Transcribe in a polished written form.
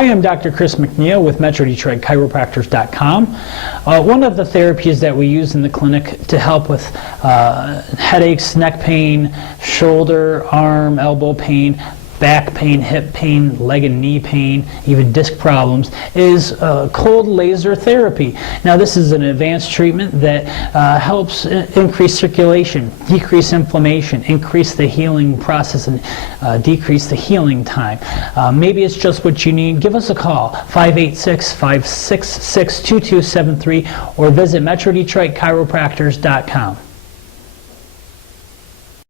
Hi, I'm Dr. Chris McNeil with MetroDetroitChiropractors.com. One of the therapies that we use in the clinic to help with headaches, neck pain, shoulder, arm, elbow pain, back pain, hip pain, leg and knee pain, even disc problems, is cold laser therapy. Now, this is an advanced treatment that helps increase circulation, decrease inflammation, increase the healing process, and decrease the healing time. Maybe it's just what you need. Give us a call, 586-566-2273, or visit MetroDetroitChiropractors.com.